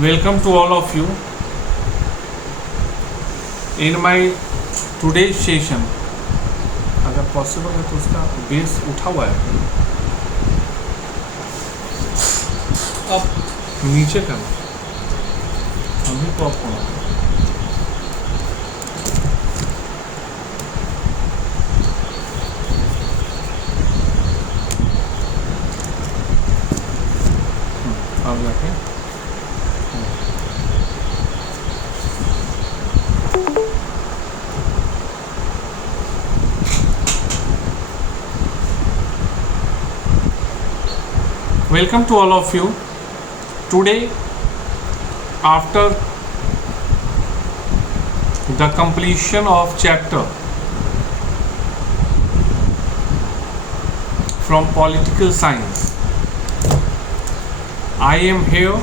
Welcome to all of you in my today's session. अगर possible है तो उसका बेस उठा हुआ है, अब नीचे करना अभी तो आप होना अब जाके Welcome to all of you. Today, after the completion of chapter from political science, I am here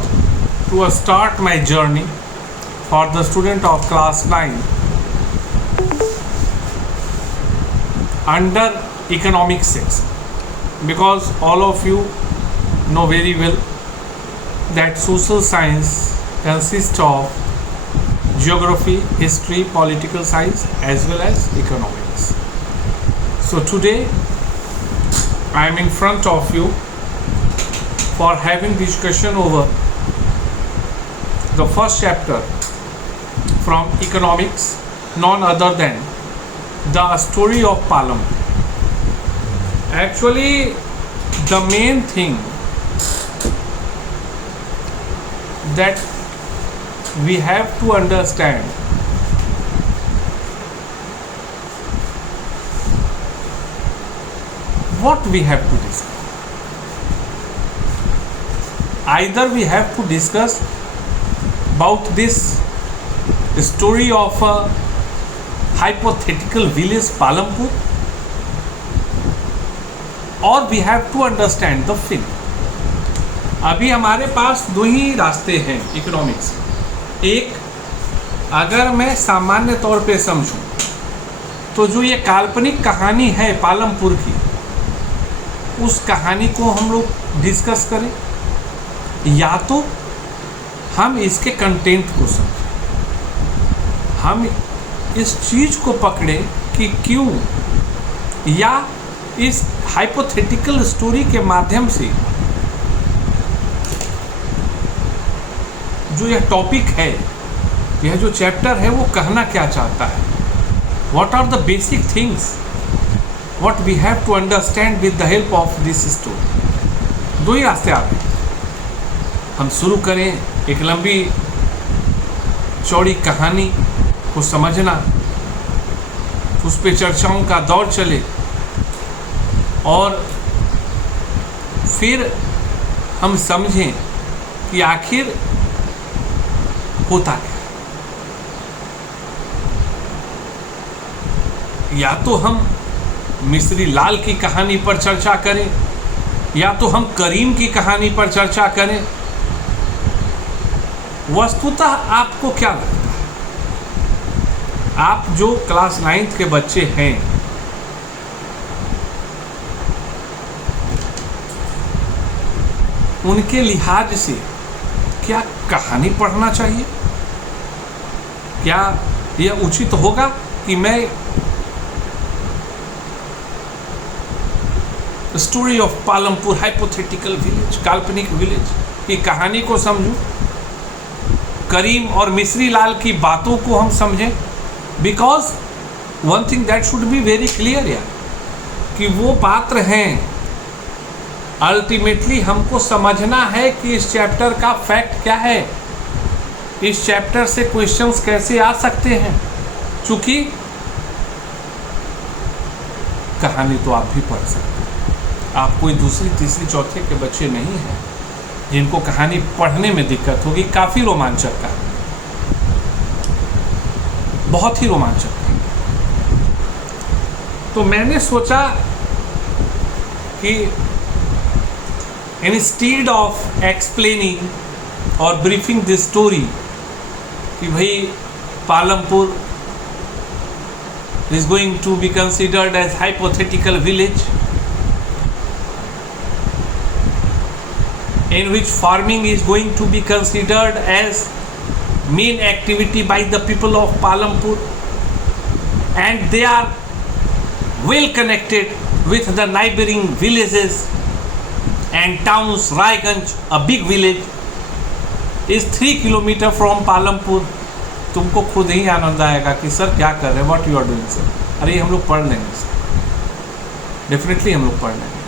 to start my journey for the student of class 9 under economics section, because all of you know very well that social science consists of geography, history, political science as well as economics. So today I am in front of you for having discussion over the first chapter from economics, none other than the story of Palampu. Actually, the main thing that we have to understand what we have to discuss. Either we have to discuss about this story of a hypothetical village Palampu, or we have to understand the film. अभी हमारे पास दो ही रास्ते हैं economics. एक, अगर मैं सामान्य तौर पे समझूं तो जो ये काल्पनिक कहानी है पालमपुर की, उस कहानी को हम लोग डिस्कस करें, या तो हम इसके कंटेंट को समझें, हम इस चीज़ को पकड़ें कि क्यों, या इस हाइपोथेटिकल स्टोरी के माध्यम से जो यह टॉपिक है, यह जो चैप्टर है, वो कहना क्या चाहता है, what are the basic things what we have to understand with the help of this story. दो ही रास्ते आ गए। हम शुरू करें एक लंबी चौड़ी कहानी को समझना, उस पे चर्चाओं का दौर चले, और फिर हम समझें कि आखिर होता क्या। या तो हम मिस्री लाल की कहानी पर चर्चा करें, या तो हम करीम की कहानी पर चर्चा करें। वस्तुतः आपको क्या लगता है, आप जो क्लास 9th के बच्चे हैं, उनके लिहाज से क्या कहानी पढ़ना चाहिए? क्या यह उचित होगा कि मैं story of Palampur hypothetical village, काल्पनिक विलेज की कहानी को समझूं, करीम और मिस्री लाल की बातों को हम समझें? Because one thing that should be very clear यार, कि वो पात्र हैं, अल्टीमेटली हमको समझना है कि इस चैप्टर का फैक्ट क्या है, इस चैप्टर से क्वेश्चंस कैसे आ सकते हैं। चूंकि कहानी तो आप भी पढ़ सकते हैं, आप कोई दूसरी तीसरी चौथे के बच्चे नहीं हैं जिनको कहानी पढ़ने में दिक्कत होगी। काफ़ी रोमांचक कहानी, बहुत ही रोमांचक। तो मैंने सोचा कि instead of explaining or briefing this story कि भाई Palampur is going to be considered as hypothetical village, in which farming is going to be considered as main activity by the people of Palampur, and they are well connected with the neighboring villages and towns. Raiganj, a big village, is 3 kilometre from Palampur. तुमको खुद ही आनंद आएगा कि sir क्या कर रहे हैं, what you are doing sir. अरे हम लोग पढ़ लेंगे सर, डेफिनेटली हम लोग पढ़ लेंगे,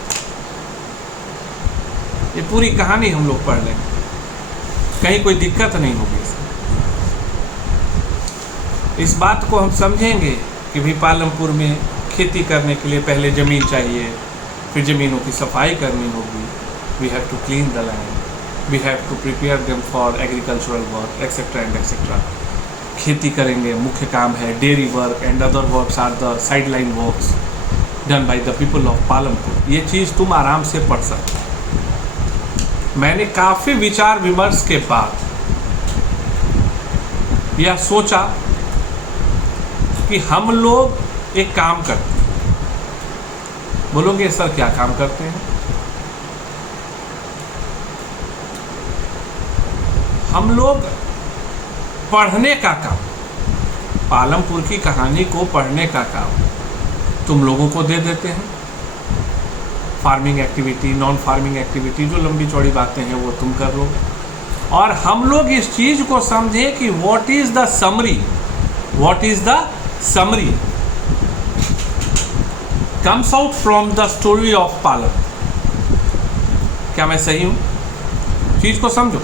ये पूरी कहानी हम लोग पढ़ लेंगे, कहीं कोई दिक्कत नहीं होगी सर. इस बात को हम समझेंगे कि भी पालमपुर में खेती करने के लिए पहले ज़मीन चाहिए, फिर ज़मीनों की सफाई करनी होगी. We have to clean the land, we have to prepare them for agricultural work etcetera and etcetera. खेती करेंगे, मुख्य काम है. Dairy work and other works are the side line works done by the people of Palampur. ये चीज़ तुम आराम से पढ़ सकते हो. मैंने काफ़ी विचार विमर्श के बाद यह सोचा कि हम लोग एक काम करते हैं. बोलोगे सर क्या काम करते हैं? हम लोग पढ़ने का काम, पालमपुर की कहानी को पढ़ने का काम तुम लोगों को दे देते हैं. Farming activity, non farming activity, जो लंबी चौड़ी बातें हैं वो तुम कर लो, और हम लोग इस चीज़ को समझें कि what is the summary, what is the summary comes out from the story of Palam. क्या मैं सही हूँ? चीज़ को समझो,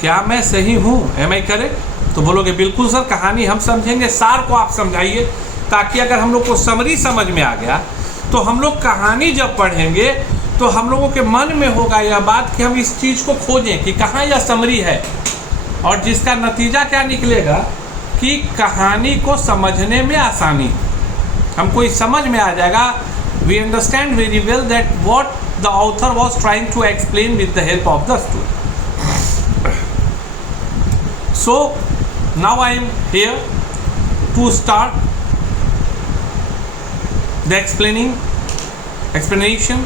क्या मैं सही हूँ? Am I correct? तो बोलोगे बिल्कुल सर, कहानी हम समझेंगे, सार को आप समझाइए, ताकि अगर हम लोग को समरी समझ में आ गया तो हम लोग कहानी जब पढ़ेंगे तो हम लोगों के मन में होगा यह बात कि हम इस चीज़ को खोजें कि कहाँ यह समरी है, और जिसका नतीजा क्या निकलेगा कि कहानी को समझने में आसानी, हमको इस समझ में आ जाएगा. We understand very well that what the author was trying to explain with the help of the story. So now I am here to start the explanation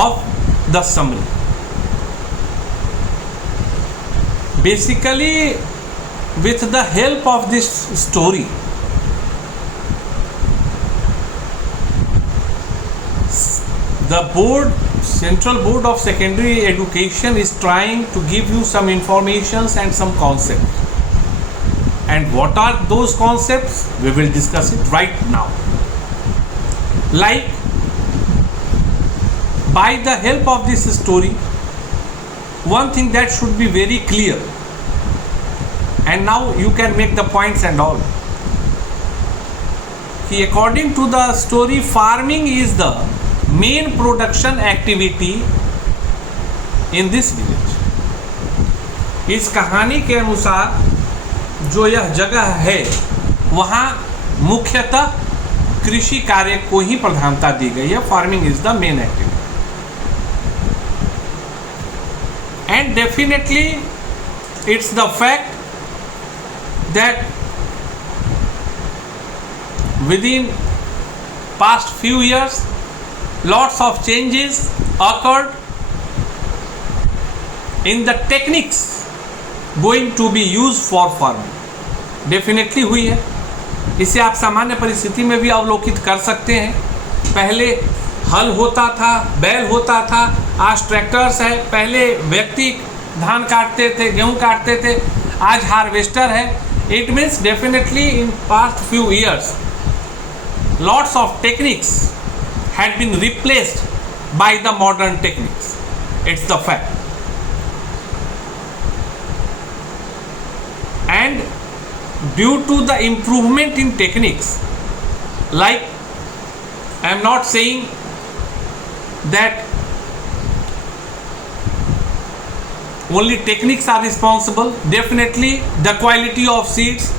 of the summary. Basically, with the help of this story, the Central Board of Secondary Education is trying to give you some informations and some concepts. And what are those concepts? We will discuss it right now. Like, by the help of this story, one thing that should be very clear, and now you can make the points and all, कि according to the story, farming is the main production activity in this village. इस कहानी के अनुसार जो यह जगह है वहाँ मुख्यतः कृषि कार्य को ही प्रधानता दी गई है. Farming is the main activity, and definitely it's the fact that with in past few years lots of changes occurred in the techniques going to be used for farming. Definitely हुई है. इसे आप सामान्य परिस्थिति में भी अवलोकित कर सकते हैं. पहले हल होता था, बैल होता था, आज ट्रैक्टर्स है. पहले व्यक्ति धान काटते थे, गेहूं काटते थे, आज हार्वेस्टर है. It means definitely in past few years lots of techniques had been replaced by the modern techniques. It's the fact. And due to the improvement in techniques, like I am not saying that only techniques are responsible. Definitely the quality of seeds,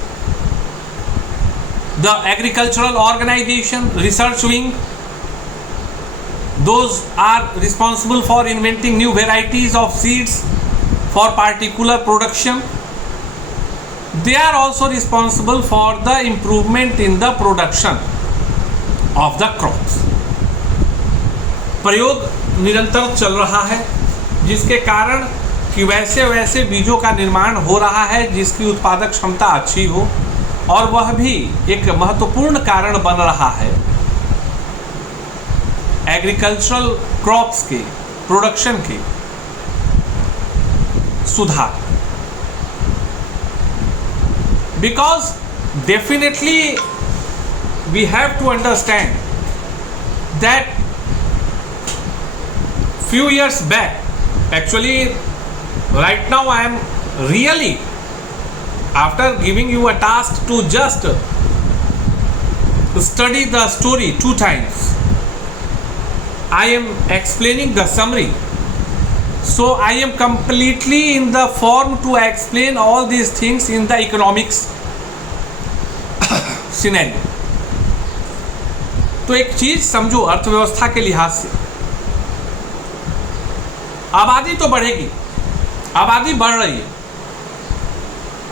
the agricultural organization, research wing, those are responsible for inventing new varieties of seeds for particular production. They are also responsible for the improvement in the production of the crops. प्रयोग निरंतर चल रहा है. जिसके कारण कि वैसे वैसे बीजों का निर्माण हो रहा है जिसकी उत्पादक क्षमता अच्छी हो, और वह भी एक महत्वपूर्ण कारण बन रहा है एग्रीकल्चरल क्रॉप्स के प्रोडक्शन के सुधार। Because definitely we have to understand that few years back, actually right now I am really, after giving you a task to just study the story 2 times, I am explaining the summary, so I am completely in the form to explain all these things in the economics scenario। तो एक चीज समझो अर्थव्यवस्था के लिहाज से, आबादी तो बढ़ेगी, आबादी बढ़ रही है,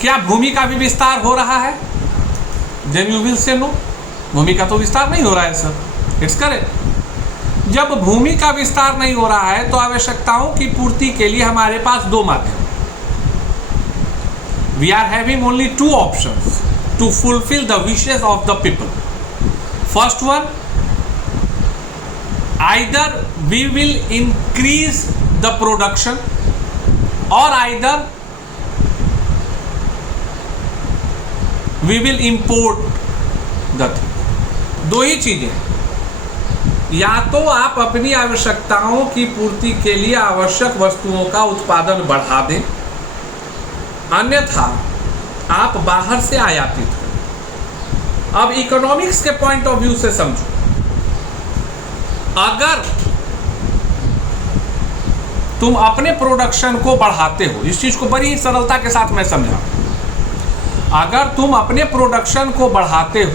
क्या भूमि का भी विस्तार हो रहा है? Then you will say no, भूमि का तो विस्तार नहीं हो रहा है सर। It's correct. जब भूमि का विस्तार नहीं हो रहा है तो आवश्यकताओं की पूर्ति के लिए हमारे पास 2 माध्यम, we are having only 2 options to fulfil the wishes of the people. First one, either we will increase the production or either we will import the thing। 2 ही चीजें, या तो आप अपनी आवश्यकताओं की पूर्ति के लिए आवश्यक वस्तुओं का उत्पादन बढ़ा दें, अन्यथा आप बाहर से आयातित करें। अब इकोनॉमिक्स के पॉइंट ऑफ व्यू से समझो, अगर तुम अपने प्रोडक्शन को बढ़ाते हो, इस चीज को बड़ी सरलता के साथ मैं समझा, अगर तुम अपने प्रोडक्शन को बढ़ाते हो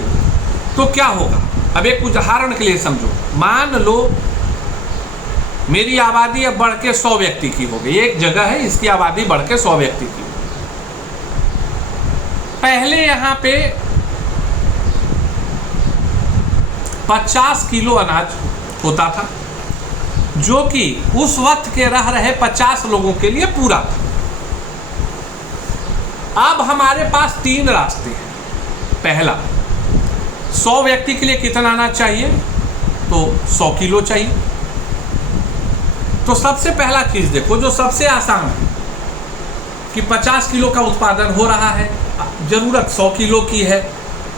तो क्या होगा? अब एक उदाहरण के लिए समझो, मान लो मेरी आबादी अब बढ़ के 100 व्यक्ति की हो गई, एक जगह है इसकी आबादी बढ़ के 100 व्यक्ति की। पहले यहां पे 50 किलो अनाज होता था, जो कि उस वक्त के रह रहे 50 लोगों के लिए पूरा था। अब हमारे पास 3 रास्ते हैं। पहला, 100 व्यक्ति के लिए कितना अनाज चाहिए? तो 100 किलो चाहिए। तो सबसे पहला चीज देखो, जो सबसे आसान है कि 50 किलो का उत्पादन हो रहा है, जरूरत 100 किलो की है,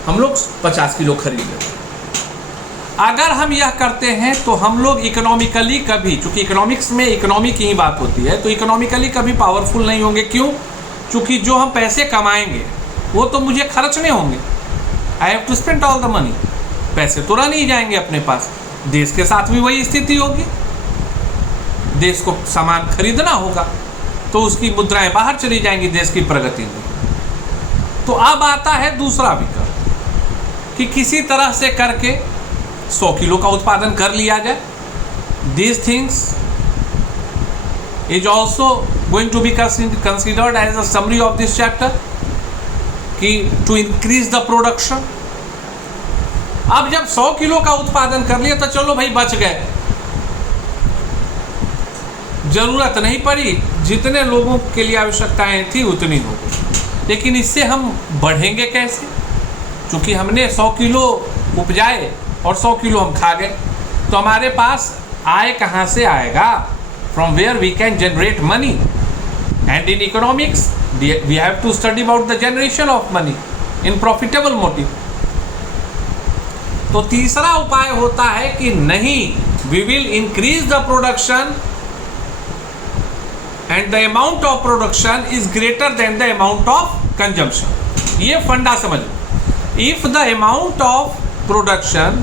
हम लोग 50 किलो खरीद लेते हैं। अगर हम यह करते हैं तो हम लोग इकोनॉमिकली कभी, चूंकि इकोनॉमिक्स में इकोनॉमी की ही बात होती है, तो इकोनॉमिकली कभी पावरफुल नहीं होंगे। क्यों? चूंकि जो हम पैसे कमाएंगे वो तो मुझे खर्चने होंगे। I have to spend all the money. पैसे तो रह नहीं जाएंगे अपने पास। देश के साथ भी वही स्थिति होगी, देश को सामान खरीदना होगा तो उसकी मुद्राएं बाहर चली जाएंगी देश की प्रगति में। तो अब आता है दूसरा विकल्प कि किसी तरह से करके 100 किलो का उत्पादन कर लिया जाए। These things is also going to be considered as a summary of this chapter कि to increase the production। अब जब 100 किलो का उत्पादन कर लिया तो चलो भाई बच गए, जरूरत नहीं पड़ी, जितने लोगों के लिए आवश्यकताएं थी उतनी हो गई। लेकिन इससे हम बढ़ेंगे कैसे? क्योंकि हमने 100 किलो उपजाए और 100 किलो हम खा गए, तो हमारे पास आय कहाँ से आएगा? From where we can generate money. And in economics we have to study about the generation of money in profitable motive. तो तीसरा उपाय होता है कि नहीं, we will increase the production and the amount of production is greater than the amount of consumption. ये फंडा समझ लो। If the amount of production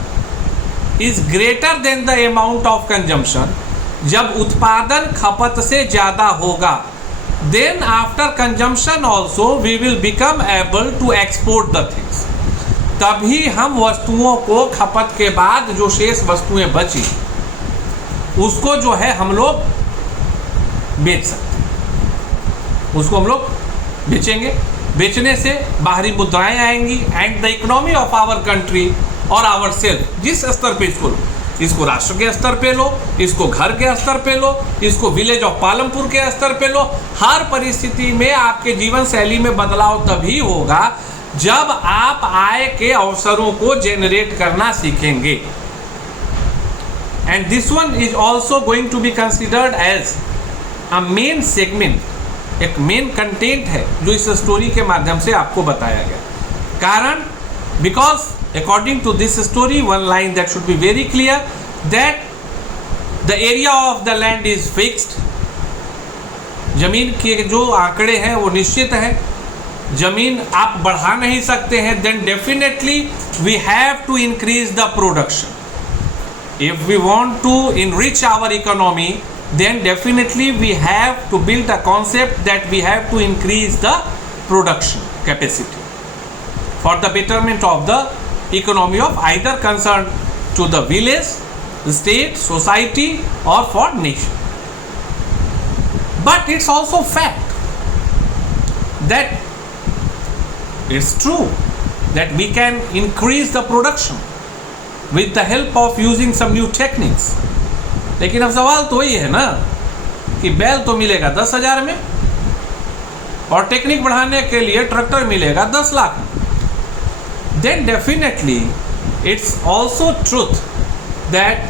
is greater than the amount of consumption, जब उत्पादन खपत से ज्यादा होगा, then after consumption also we will become able to export the things. तभी हम वस्तुओं को खपत के बाद जो शेष वस्तुएं बची उसको जो है हम लोग बेच सकते हैं, उसको हम लोग बेचेंगे। बेचने से बाहरी मुद्राएं आएंगी and the economy of our country और आवर सेल्फ, जिस स्तर पे इसको, इसको राष्ट्र के स्तर पे लो, इसको घर के स्तर पे लो, इसको विलेज ऑफ पालमपुर के स्तर पे लो। हर परिस्थिति में आपके जीवन शैली में बदलाव तभी होगा जब आप आय के अवसरों को जनरेट करना सीखेंगे। And this one is also going to be considered as a main segment, एक मेन कंटेंट है जो इस स्टोरी के माध्यम से आपको बताया गया। कारण, because according to this story, one line that should be very clear, that the area of the land is fixed. जमीन के जो आंकड़े हैं वो निश्चित है, जमीन आप बढ़ा नहीं सकते हैं। then definitely we have to increase the production. If we want to enrich our economy, then definitely we have to build a concept that we have to increase the production capacity for the betterment of the economy of either concerned to the village, the state, society or for nation. But it's also fact that it's true that we can increase the production with the help of using some new techniques. लेकिन अब सवाल तो वही है ना कि बैल तो मिलेगा 10,000 में और टेक्निक बढ़ाने के लिए ट्रैक्टर मिलेगा 10 लाख में। Then definitely it's also truth that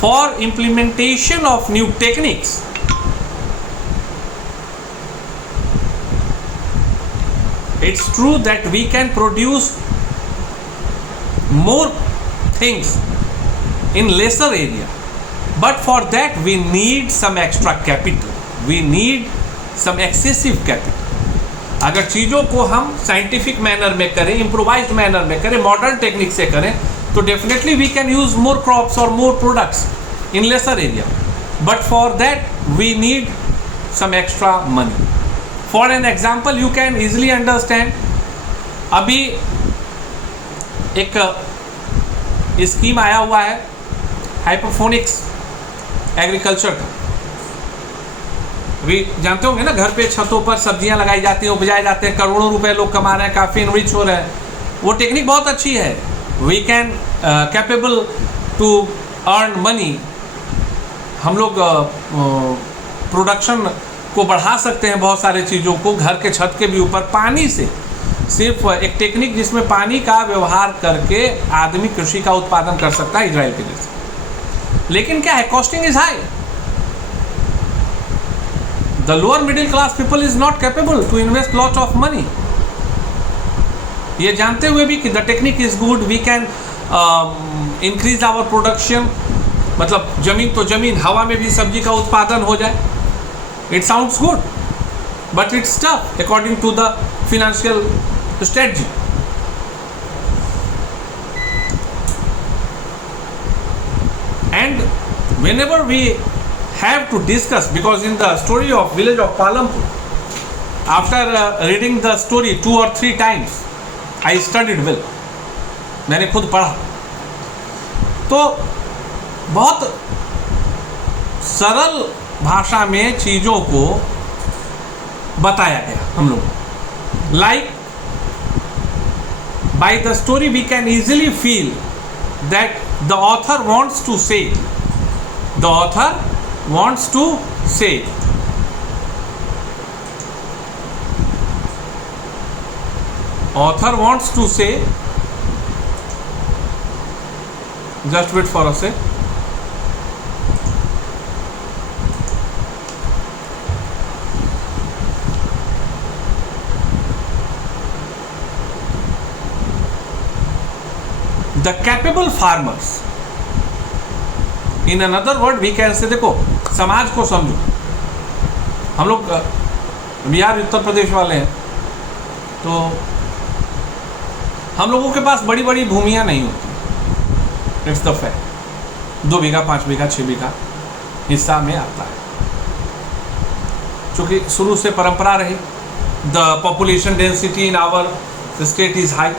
for implementation of new techniques, it's true that we can produce more things in lesser area, but for that we need some extra capital, we need some excessive capital. अगर चीज़ों को हम scientific manner में करें, improvised manner में करें, modern technique से करें, तो definitely we can use more crops और more products in lesser area, but for that we need some extra money. For an example you can easily understand, अभी एक स्कीम आया हुआ है हाइड्रोपोनिक्स एग्रीकल्चर का। अभी जानते होंगे ना, घर पे छतों पर सब्जियां लगाई जाती हैं, उपजाए जाते हैं, करोड़ों रुपए लोग कमा रहे हैं, काफ़ी इनरिच हो रहे हैं। वो टेक्निक बहुत अच्छी है, we can capable to earn money. हम लोग प्रोडक्शन को बढ़ा सकते हैं, बहुत सारे चीज़ों को घर के छत के भी ऊपर पानी से। सिर्फ एक टेक्निक जिसमें पानी का व्यवहार करके आदमी कृषि का उत्पादन कर सकता है, इजराइल के जैसे। लेकिन क्या है, costing is high. The lower middle class people is not capable to invest lot of money. ये जानते हुए भी कि the technique is good, we can increase our production, मतलब जमीन तो जमीन, हवा में भी सब्जी का उत्पादन हो जाए। It sounds good, but it's tough according to the financial strategy. And whenever we have to discuss, because in the story of village of Palampur, after reading the story 2 or 3 times, I studied well, मैंने खुद पढ़ा, तो बहुत सरल भाषा में चीज़ों को बताया गया हम लोग। Like by the story we can easily feel that the author wants to say, the author wants to say just wait for a sec. The capable farmers, in another word we can say, देखो समाज को समझो, हम लोग बिहार उत्तर प्रदेश वाले हैं, तो हम लोगों के पास बड़ी बड़ी भूमियाँ नहीं होती। It's the fact. 2 बीघा 5 बीघा 6 बीघा हिस्सा में आता है, चूँकि शुरू से परंपरा रही। The population density in our state is high.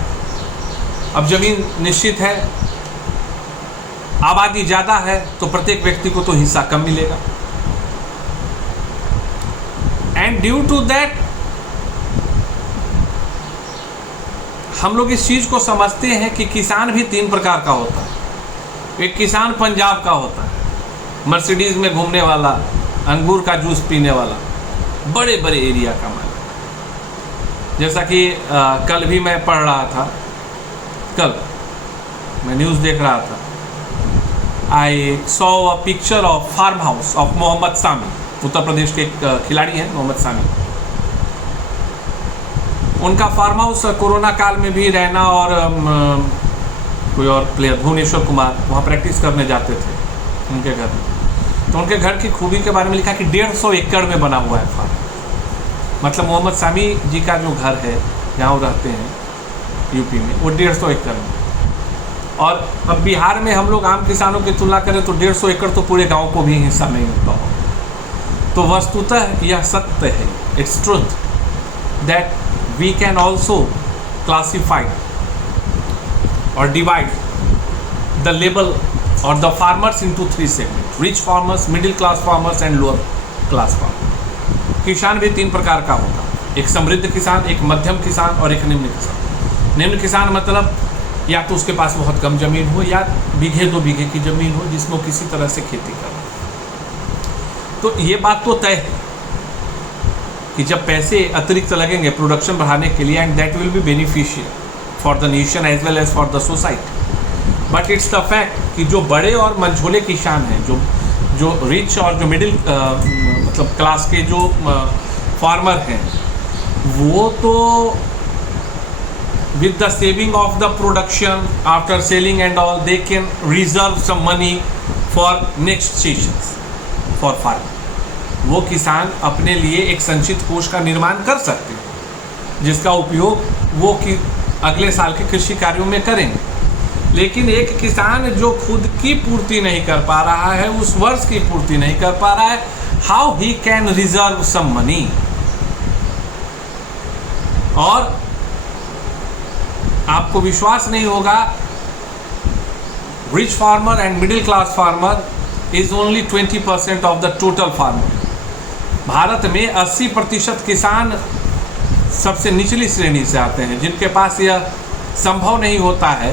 अब ज़मीन निश्चित है, आबादी ज़्यादा है, तो प्रत्येक व्यक्ति को तो हिस्सा कम मिलेगा। एंड ड्यू टू दैट हम लोग इस चीज़ को समझते हैं कि किसान भी 3 प्रकार का होता है। एक किसान पंजाब का होता है, मर्सिडीज में घूमने वाला, अंगूर का जूस पीने वाला, बड़े बड़े एरिया का मालिक। जैसा कि कल भी मैं पढ़ रहा था, कल मैं न्यूज़ देख रहा था, I saw a picture of farm house of Mohammed Shami, Uttar Pradesh के एक खिलाड़ी हैं मोहम्मद सामी। उनका फार्म हाउस कोरोना काल में भी रहना, और कोई और प्लेयर भुवनेश्वर कुमार वहाँ प्रैक्टिस करने जाते थे उनके घर में। तो उनके घर की खूबी के बारे में लिखा कि 150 एकड़ में बना हुआ है फार्म। मतलब मोहम्मद सामी जी का जो घर है जहाँ वो रहते हैं यूपी में, वो 150 एकड़ में। और अब बिहार में हम लोग आम किसानों की तुलना करें तो 150 एकड़ तो पूरे गांव को भी हिस्सा नहीं मिलता हो। तो वस्तुतः यह सत्य है, it's truth that we can also classify or divide the label or the farmers into 3 segments: rich farmers, middle class farmers and lower class farmers। किसान भी 3 प्रकार का होगा, एक समृद्ध किसान, एक मध्यम किसान और एक निम्न किसान। निम्न किसान मतलब या तो उसके पास बहुत कम जमीन हो या बीघे 2 बीघे की जमीन हो जिसमें वो किसी तरह से खेती कर। तो ये बात तो तय है कि जब पैसे अतिरिक्त लगेंगे प्रोडक्शन बढ़ाने के लिए, and that will be beneficial for the nation as well as for the society, but it's the fact कि जो बड़े और मंझोले किसान हैं, जो रिच और जो मिडिल मतलब क्लास के जो फार्मर हैं, वो तो with the saving of the production after selling and all, they can reserve some money for next seasons for farming। वो किसान अपने लिए एक संचित कोष का निर्माण कर सकते हैं जिसका उपयोग वो कि अगले साल के कृषि कार्यों में करेंगे। लेकिन एक किसान जो खुद की पूर्ति नहीं कर पा रहा है, उस वर्ष की पूर्ति नहीं कर पा रहा है, how he can reserve some money? और आपको विश्वास नहीं होगा, rich farmer and middle class farmer is only 20% of the total farmer. Bharat में 80% किसान सबसे निचली श्रेणी से आते हैं, जिनके पास यह संभव नहीं होता है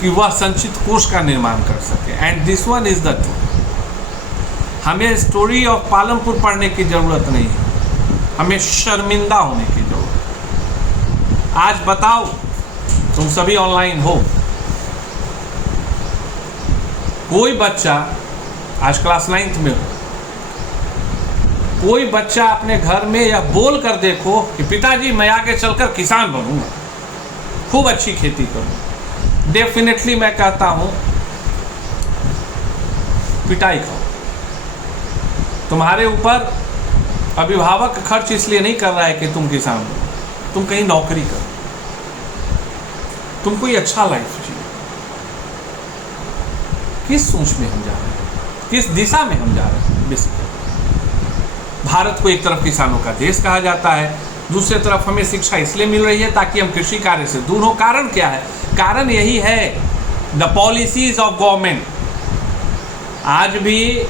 कि वह संचित कोष का निर्माण कर सके। And this one is the truth. हमें स्टोरी ऑफ पालमपुर पढ़ने की जरूरत नहीं है, हमें शर्मिंदा होने की जरूरत। आज बताओ, तुम सभी ऑनलाइन हो, कोई बच्चा आज क्लास 9th में हो, कोई बच्चा अपने घर में यह बोल कर देखो कि पिताजी मैं आगे चलकर किसान बनूंगा, खूब अच्छी खेती करूंगा, डेफिनेटली मैं कहता हूं पिटाई खाओ। तुम्हारे ऊपर अभिभावक खर्च इसलिए नहीं कर रहा है कि तुम किसान बनो, तुम कहीं नौकरी करो, तुम कोई अच्छा लाइफ जियो। किस सोच में हम जा रहे हैं, किस दिशा में हम जा रहे हैं? बेसिकली भारत को एक तरफ किसानों का देश कहा जाता है, दूसरी तरफ हमें शिक्षा इसलिए मिल रही है ताकि हम कृषि कार्य से दूर हो। कारण क्या है? कारण यही है, द पॉलिसीज ऑफ गवर्नमेंट। आज भी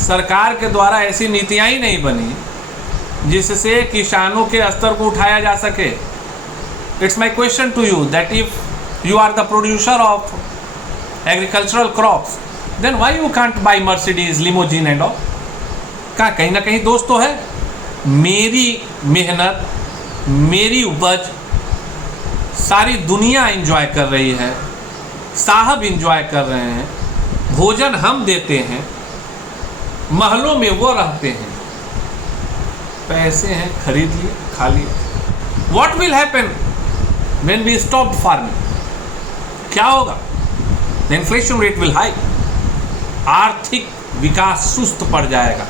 सरकार के द्वारा ऐसी नीतियां ही नहीं बनी जिससे किसानों के स्तर को उठाया जा सके। It's my question to you that if you are the producer of agricultural crops, then why you can't buy Mercedes, limousine and all? कहीं ना कहीं दोस्त तो है। मेरी मेहनत, मेरी उपज सारी दुनिया एंजॉय कर रही है, साहब एंजॉय कर रहे हैं, भोजन हम देते हैं, महलों में वो रहते हैं, पैसे हैं, खरीद लिए, खा लिए। What will happen when we stop farming? क्या होगा? The inflation rate will high, आर्थिक विकास सुस्त पड़ जाएगा,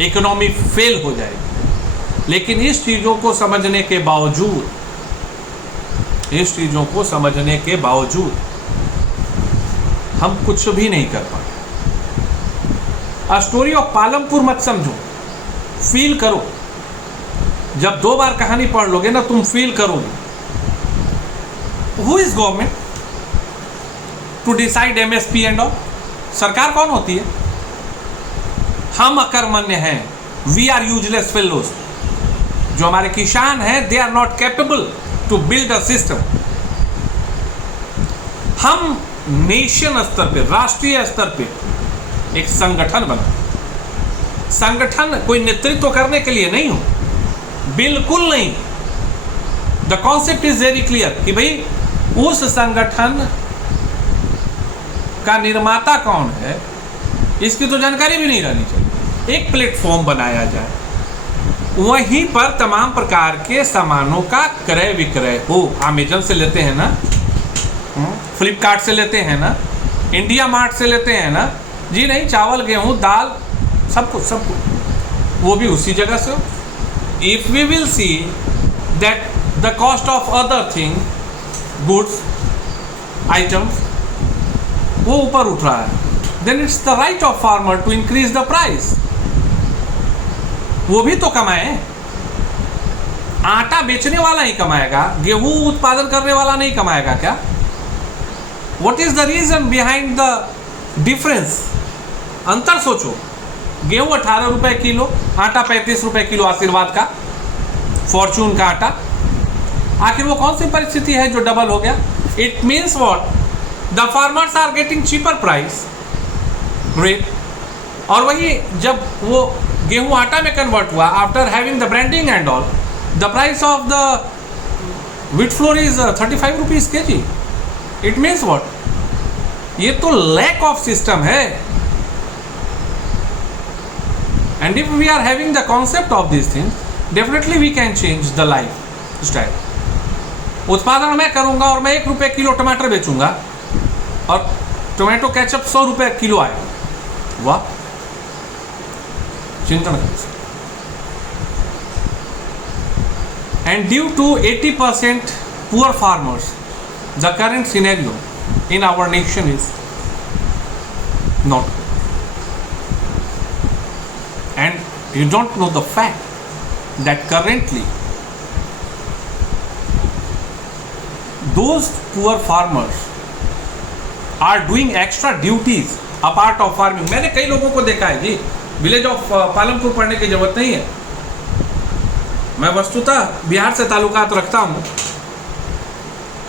इकोनॉमी फेल हो जाएगी। लेकिन इस चीज़ों को समझने के बावजूद, हम कुछ भी नहीं कर पाते। स्टोरी ऑफ पालमपुर मत समझो, फील करो। जब 2 बार कहानी पढ़ लोगे ना, तुम फील करोगे। Who is government to decide MSP and all? सरकार कौन होती है? हम अकर्मण्य हैं, वी आर यूजलेस फेलोज। जो हमारे किसान हैं, they are not capable to build a system. हम नेशन स्तर पे, राष्ट्रीय स्तर पे एक संगठन बना। संगठन कोई नेतृत्व करने के लिए नहीं हो, बिल्कुल नहीं। The concept is very clear कि भाई उस संगठन का निर्माता कौन है इसकी तो जानकारी भी नहीं रहनी चाहिए। एक प्लेटफॉर्म बनाया जाए, वहीं पर तमाम प्रकार के सामानों का क्रय विक्रय हो। अमेजन से लेते हैं ना, फ्लिपकार्ट से लेते हैं ना, इंडिया मार्ट से लेते हैं ना, जी नहीं, चावल गेहूं दाल सब कुछ वो भी उसी जगह से हो। If we will see that the cost of other thing goods items वो ऊपर उठ रहा है, then it's the right of farmer to increase the price. वो भी तो कमाए, आटा बेचने वाला ही कमाएगा, गेहूं उत्पादन करने वाला नहीं कमाएगा क्या? What is the reason behind the difference? अंतर सोचो, गेहूं 18 रुपए किलो, आटा 35 रुपए किलो आशीर्वाद का, फॉर्चून का आटा। आखिर वो कौन सी परिस्थिति है जो डबल हो गया? It means what? The farmers are getting cheaper price, great. और वही जब वो गेहूं आटा में कन्वर्ट हुआ, after having the branding and all, the price of the wheat flour is 35 rupees K G. It means what? ये तो लैक ऑफ सिस्टम है। And if we are having the concept of this things, definitely we can change the life style. उत्पादन मैं करूंगा और मैं 1 रुपये kilo टमाटर बेचूंगा और टोमेटो केचप 100 रुपये किलो आए, वाह, चिंतन कर। And due to 80% poor farmers, the current scenario in our nation is not good. And you don't know the fact that currently those poor farmers are doing extra duties apart of farming. मैंने कई लोगों को देखा है जी, village of Palampur पढ़ने की जरूरत नहीं है, मैं वस्तुतः बिहार से ताल्लुकात रखता हूँ,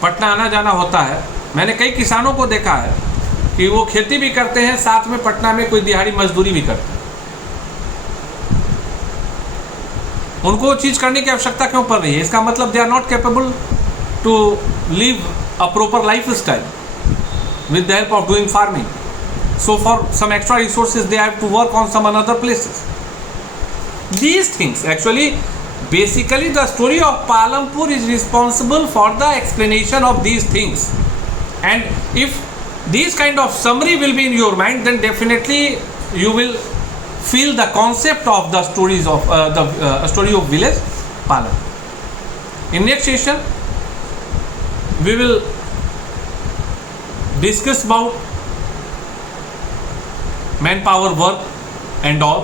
पटना आना जाना होता है। मैंने कई किसानों को देखा है कि वो खेती भी करते हैं, साथ में पटना में कोई दिहाड़ी मजदूरी भी करते हैं। उनको वो चीज़ करने की आवश्यकता क्यों पड़ रही है? इसका मतलब they are not capable to live a proper life style with the help of doing farming. So for some extra resources they have to work on some other places. These things actually, basically the story of Palampur is responsible for the explanation of these things. And if these kind of summary will be in your mind, then definitely you will feel the concept of the stories of the story of village Palampur. In next session we will discuss about manpower work and all,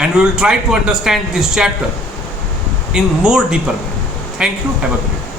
and we will try to understand this chapter in more deeper way. Thank you. Have a great day.